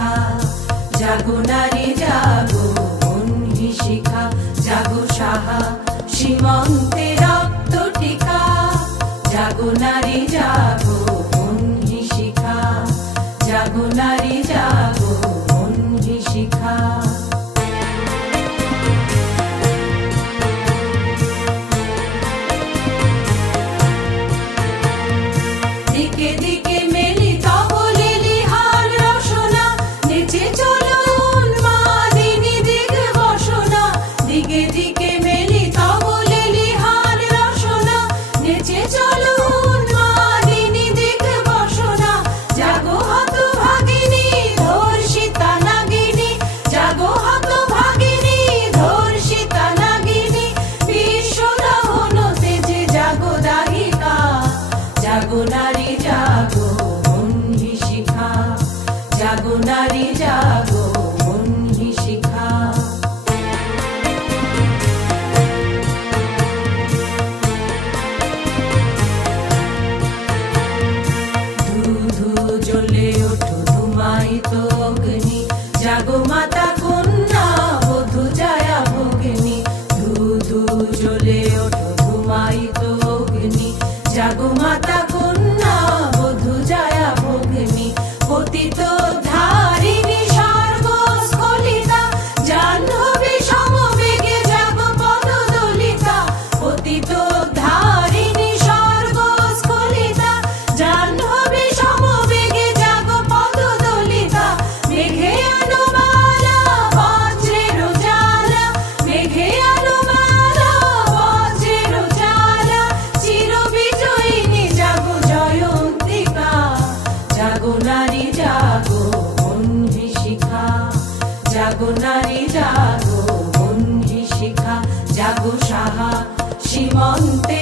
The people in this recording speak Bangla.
শিখা, জাগো নারী জাগো বন্ধি শিখা, জাগো সাহা সীমন্তে রক্ত টিকা, জাগো নারী জাগো বন্ধি শিখা, জাগো নারী জাগো বন্ধি শিখা। দিকে দিকে মেলি তব লিলিহার রসনা, নেচে চলো উন্মাদিনী দিগ বসনা, দিকে দিকে মেলি তব লিলিহার রসনা, নেচে চলো উন্মাদিনী দিগ বসনা, জাগো হত ভাগিনী ধর্ষিতা নাগিনী, জাগো হত ভাগিনী ধর্ষিতা নাগিনী, বিশ্বদহন তেজে জাগো দাহিকা, জাগো নারী জাগো বন্ধি শিখা, জাগো নারী জাগো বন্ধি শিখা। ধু ধু জ্বলে ওঠো ধুমায়িত অগ্নি, জাগো মাতা কন্যা বধূ জায়া ভগিনী, ধু ধু জ্বলে ওঠো ধুমায়িত অগ্নি, জাগো মাতা কন্যা বধূ জায়া ভগিনী, পতিত ধারিণী স্বর্গ স্খলিতা, জাহ্নবী সমবেগে জাগো পদদলিতা, পতিত ধারিণী স্বর্গ স্খলিতা, জাহ্নবী সমবেগে জাগো পদদলিতা, মেঘে আনো মালা বজ্রের জ্বালা, মেঘে আনো মালা বজ্রের জ্বালা, চির বিজয়িনী জাগো জয়ন্তিকা, জাগো নারী জাগো বন্ধি শিখা, জাগো নারী জাগো বন্ধি শিখা, জাগো সাহা সীমন্তে